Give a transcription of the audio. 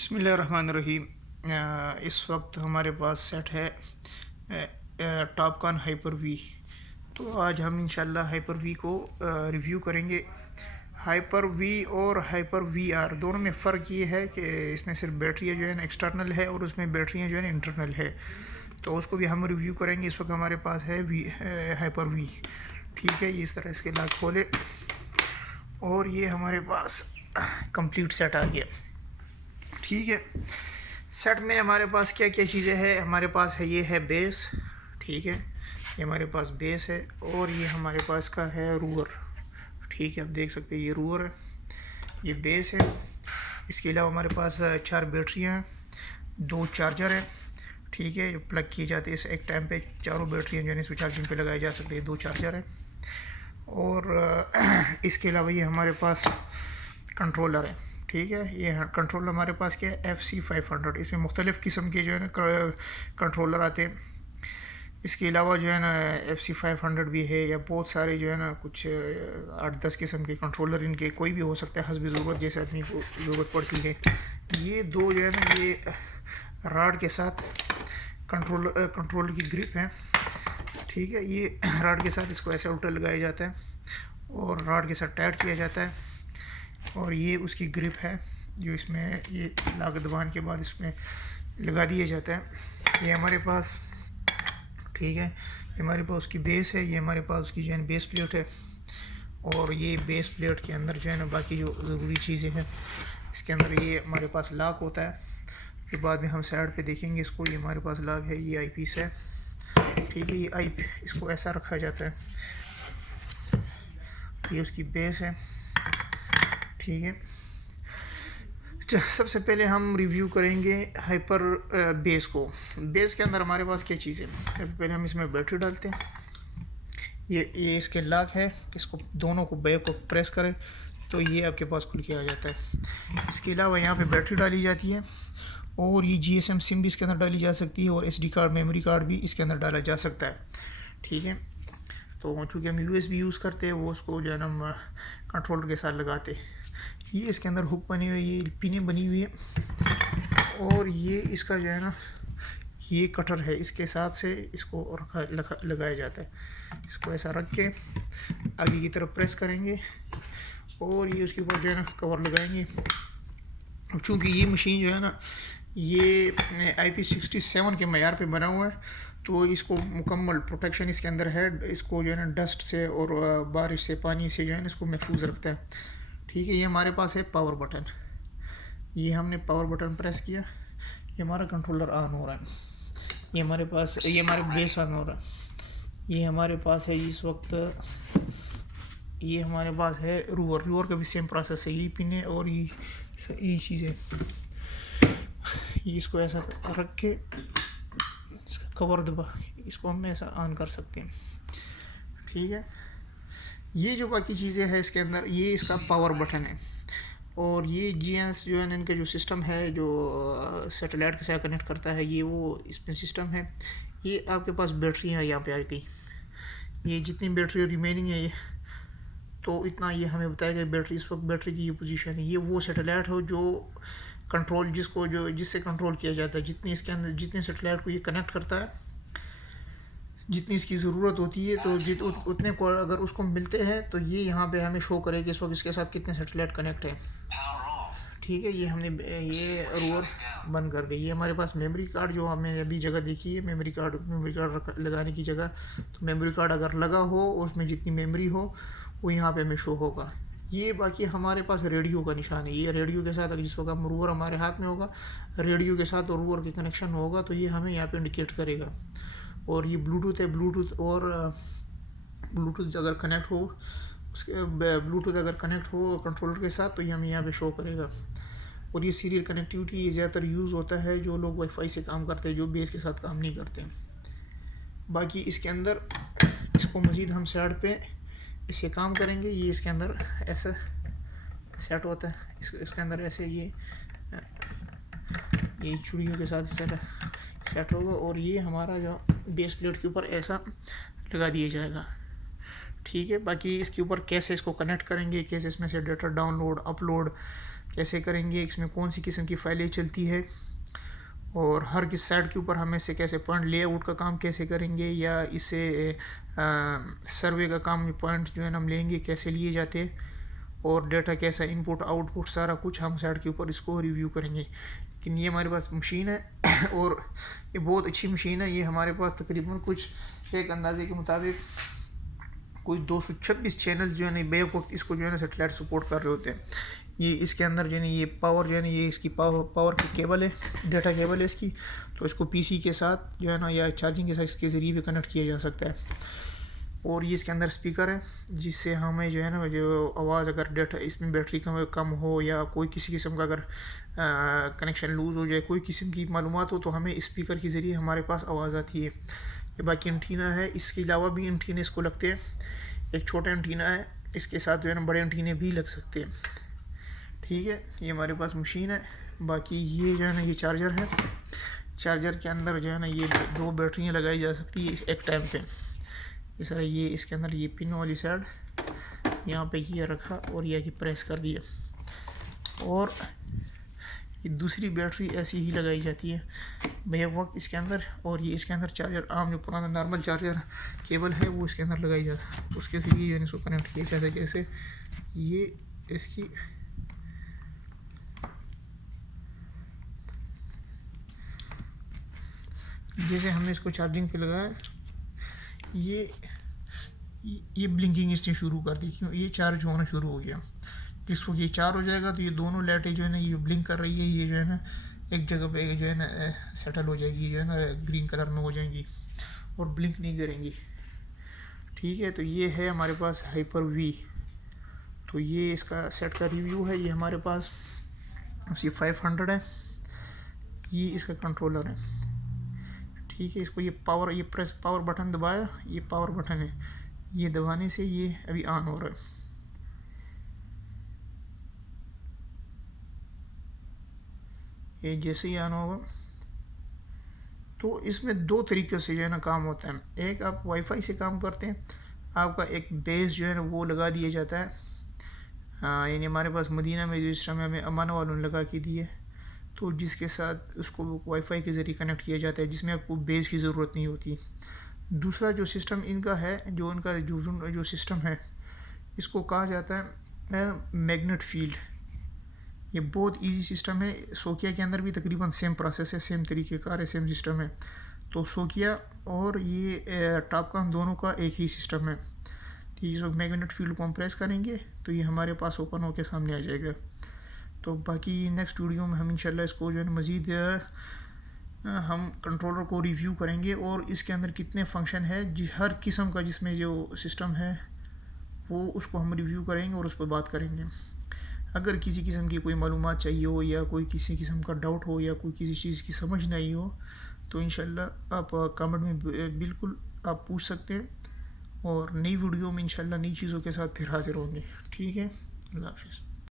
बिस्मिल्लाहिर्रहमानिर्रहीम। इस वक्त हमारे पास सेट है टॉपकॉन हाइपर वी। तो आज हम इंशाल्लाह हाइपर वी को रिव्यू करेंगे। हाइपर वी और हाइपर वी आर दोनों में फ़र्क ये है कि इसमें सिर्फ बैटरी जो है ना एक्सटर्नल है और उसमें बैटरियाँ जो है ना इंटरनल है। तो उसको भी हम रिव्यू करेंगे। इस वक्त हमारे पास है वी हाइपर वी। ठीक है, ये इस तरह इसके लॉक खोले और ये हमारे पास कंप्लीट सेट आ गया। ठीक है, सेट में हमारे पास क्या क्या चीज़ें हैं। हमारे पास है, ये है बेस। ठीक है, ये हमारे पास बेस है और ये हमारे पास का है रूअर। ठीक है, आप देख सकते हैं ये रूअर है, ये बेस है। इसके अलावा हमारे पास 4 बैटरियाँ हैं, 2 चार्जर है। ठीक है, जो प्लग किए जाते हैं इस एक टाइम पे चारों बैटरियाँ जो है इसमें चार्जिंग पे लगाए जा सकते हैं। 2 चार्जर है और इसके अलावा ये हमारे पास कंट्रोलर है। ठीक है, ये कंट्रोलर हमारे पास क्या है, FC500। इसमें मुख्तलिफ़ किस्म के जो है ना कंट्रोलर आते हैं। इसके अलावा जो है ना FC500 भी है, या बहुत सारे जो है ना कुछ 8-10 किस्म के कंट्रोलर इनके कोई भी हो सकता है हस्ब ज़रूरत, जैसे आदमी को ज़रूरत पड़ती है। ये दो जो है ना ये राड के साथ कंट्रोलर की ग्रिप है। ठीक है, ये राड के साथ इसको ऐसे उल्टा लगाया जाता है और राड के साथ टाइट किया जाता है और ये उसकी ग्रिप है जो इसमें ये लाग दबाने के बाद इसमें लगा दिया जाता है। ये हमारे पास, ठीक है, ये हमारे पास उसकी बेस है। ये हमारे पास उसकी जो है बेस प्लेट है और ये बेस प्लेट के अंदर जो है ना बाकी जो ज़रूरी चीज़ें हैं इसके अंदर ये हमारे पास लॉक होता है। फिर बाद में हम साइड पे देखेंगे इसको। ये हमारे पास लॉक है, ये आई पीस है। ठीक है, ये आई इसको ऐसा रखा जाता है। ये उसकी बेस है। ठीक है, सबसे पहले हम रिव्यू करेंगे हाइपर बेस को। बेस के अंदर हमारे पास क्या चीज़ें हैं। पहले हम इसमें बैटरी डालते हैं। ये इसके लॉक है, इसको दोनों को बैक को प्रेस करें तो ये आपके पास खुल के आ जाता है। इसके अलावा यहाँ पे बैटरी डाली जाती है और ये GSM सिम भी इसके अंदर डाली जा सकती है और SD कार्ड, मेमोरी कार्ड भी इसके अंदर डाला जा सकता है। ठीक है, तो चूँकि हम USB यूज़ करते हैं वो उसको जो है ना कंट्रोलर के साथ लगाते हैं। ये इसके अंदर हुक बनी हुई है, ये पिनें बनी हुई है और ये इसका जो है ना ये कटर है, इसके साथ से इसको लगाया जाता है। इसको ऐसा रख के आगे की तरफ प्रेस करेंगे और ये उसके ऊपर जो है ना कवर लगाएंगे। अब चूँकि ये मशीन जो है ना ये IP67 के मयार पे बना हुआ है तो इसको मुकम्मल प्रोटेक्शन इसके अंदर है। इसको जो है ना डस्ट से और बारिश से, पानी से जो है ना इसको महफूज रखता है। ठीक है, ये हमारे पास है पावर बटन। ये हमने पावर बटन प्रेस किया, ये हमारा कंट्रोलर ऑन हो रहा है। ये हमारे पास, ये हमारे बेस ऑन हो रहा है। ये हमारे पास है इस वक्त, ये हमारे पास है रूअर का भी सेम प्रोसेस है। ये पिने और ये चीज़ें, ये इसको ऐसा रख के इसका कवर दबा इसको हम ऐसा ऑन कर सकते हैं। ठीक है, ये जो बाकी चीज़ें हैं इसके अंदर, ये इसका पावर बटन है और ये GNS जो है इनका जो सिस्टम है जो सैटेलाइट के साथ कनेक्ट करता है, ये वो इसमें सिस्टम है। ये आपके पास बैटरी है यहाँ पे आ गई, ये जितनी बैटरी रिमेनिंग है ये तो इतना ये हमें बताएगा बैटरी। इस वक्त बैटरी की ये पोजीशन है। ये वो सैटेलाइट हो जो कंट्रोल जिससे कंट्रोल किया जाता है। जितनी इसके अंदर जितने सैटेलाइट को ये कनेक्ट करता है, जितनी इसकी ज़रूरत होती है तो उतने को अगर उसको मिलते हैं तो ये यहाँ पे हमें शो करेगा इस वक्त इसके साथ कितने सैटेलाइट कनेक्ट हैं। ठीक है, ये हमने ये रूअर बंद कर दी। ये हमारे पास मेमोरी कार्ड जो हमें अभी जगह देखी है, मेमोरी कार्ड लगाने की जगह। तो मेमोरी कार्ड अगर लगा हो और उसमें जितनी मेमोरी हो वो यहाँ पे हमें शो होगा। ये बाकी हमारे पास रेडियो का निशान है। ये रेडियो के साथ अगर जिस वक्त हम रूअर हमारे हाथ में होगा, रेडियो के साथ और रूअर के कनेक्शन होगा तो ये हमें यहाँ पे इंडिकेट करेगा। और ये ब्लूटूथ है, ब्लूटूथ अगर कनेक्ट हो उसके ब्लूटूथ अगर कनेक्ट हो कंट्रोलर के साथ तो ये हमें यहाँ पे शो करेगा। और ये सीरियल कनेक्टिविटी ये ज़्यादातर यूज़ होता है जो लोग वाईफाई से काम करते हैं, जो बेस के साथ काम नहीं करते। बाकी इसके अंदर इसको मज़ीद हम साइड पे इससे काम करेंगे। ये इसके अंदर ऐसा सेट होता है, इसके अंदर ऐसे ये चूड़ियों के साथ सेट होगा और ये हमारा जो बेस प्लेट के ऊपर ऐसा लगा दिया जाएगा। ठीक है, बाकी इसके ऊपर कैसे इसको कनेक्ट करेंगे, कैसे इसमें से डेटा डाउनलोड अपलोड कैसे करेंगे, इसमें कौन सी किस्म की फाइलें चलती है, और हर किस साइड के ऊपर हम इससे कैसे पॉइंट लेआउट का काम कैसे करेंगे, या इससे सर्वे का काम पॉइंट जो है हम लेंगे कैसे लिए जाते हैं, और डेटा कैसा इनपुट आउटपुट सारा कुछ हम साइड के ऊपर इसको रिव्यू करेंगे। लेकिन ये हमारे पास मशीन है और ये बहुत अच्छी मशीन है। ये हमारे पास तकरीबन कुछ एक अंदाजे के मुताबिक कोई 226 चैनल जो है ना बैक वक्त इसको जो है ना सेटेलाइट सपोर्ट कर रहे होते हैं। ये इसके अंदर जो है ना ये पावर जो है ना ये इसकी पावर की केबल है, डेटा केबल है इसकी, तो इसको पीसी के साथ जो है ना या चार्जिंग के साथ इसके ज़रिए भी कनेक्ट किया जा सकता है। और ये इसके अंदर स्पीकर है जिससे हमें जो है ना जो आवाज़ अगर डेटा इसमें बैटरी कम हो या कोई किसी किस्म का अगर कनेक्शन लूज़ हो जाए, कोई किस्म की मालूमात हो, तो हमें स्पीकर के ज़रिए हमारे पास आवाज़ आती है। ये बाकी एंटीना है, इसके अलावा भी एंटीने इसको लगते हैं। एक छोटा एंटीना है, इसके साथ जो है ना बड़े एंटीने भी लग सकते हैं। ठीक है, ये हमारे पास मशीन है। बाकी ये जो है ना ये चार्जर है। चार्जर के अंदर जो है ना ये 2 बैटरियाँ लगाई जा सकती है एक टाइम पे। इस तरह ये इसके अंदर ये पिन वाली साइड यहाँ पे ये रखा और ये कि प्रेस कर दिया, और ये दूसरी बैटरी ऐसी ही लगाई जाती है भैया वक्त इसके अंदर, और ये इसके अंदर चार्जर आम जो पुराना नॉर्मल चार्जर केबल है वो इसके अंदर लगाई जाती है। उसके ज़रिए जो है इसको कनेक्ट किया जाता है। जैसे ये इसकी जैसे हमने इसको चार्जिंग पे लगाया, ये ब्लिंकिंग इसने शुरू कर दी, क्यों ये चार्ज होना शुरू हो गया। जिसको ये चार्ज हो जाएगा तो ये दोनों लाइटें जो है ना ये ब्लिंक कर रही है, ये जो है ना एक जगह पे जो है ना सेटल हो जाएगी, जो है ना ग्रीन कलर में हो जाएंगी और ब्लिंक नहीं करेंगी। ठीक है, तो ये है हमारे पास हाइपर वी। तो ये इसका सेट का रिव्यू है। ये हमारे पास C500 है, ये इसका कंट्रोलर है। ठीक है, इसको ये पावर बटन दबाया, ये पावर बटन है, ये दबाने से ये अभी ऑन हो रहा है। ये जैसे ही ऑन होगा तो इसमें 2 तरीक़े से जो है ना काम होता है। एक आप वाईफाई से काम करते हैं, आपका एक बेस जो है ना वो लगा दिया जाता है। यानी हमारे पास मदीना में जो सिस्टम है हमें अमाना वालों ने लगा के दिए, तो जिसके साथ उसको वाईफाई के ज़रिए कनेक्ट किया जाता है, जिसमें आपको बेस की ज़रूरत नहीं होती। दूसरा जो सिस्टम इनका है, जो इनका जो सिस्टम है, इसको कहा जाता है मैग्नेट फील्ड। ये बहुत इजी सिस्टम है। सोकिया के अंदर भी तकरीबन सेम प्रोसेस है, सेम तरीके का है, सेम सिस्टम है। तो सोकिया और ये टॉपकॉन दोनों का एक ही सिस्टम है। तो ये जो मैग्नेट फील्ड को हम प्रेस करेंगे तो ये हमारे पास ओपन होकर सामने आ जाएगा। तो बाकी नेक्स्ट वीडियो में हम इंशाल्लाह इसको जो है मज़ीद हम कंट्रोलर को रिव्यू करेंगे और इसके अंदर कितने फंक्शन है, हर किस्म का जिसमें जो सिस्टम है वो उसको हम रिव्यू करेंगे और उस पर बात करेंगे। अगर किसी किस्म की कोई मालूमात चाहिए हो या कोई किसी किस्म का डाउट हो या कोई किसी चीज़ की समझ नहीं हो, तो इंशाल्लाह आप कमेंट में बिल्कुल आप पूछ सकते हैं, और नई वीडियो में इंशाल्लाह नई चीज़ों के साथ फिर हाज़िर होंगे। ठीक है, अल्लाह हाफ़िज़।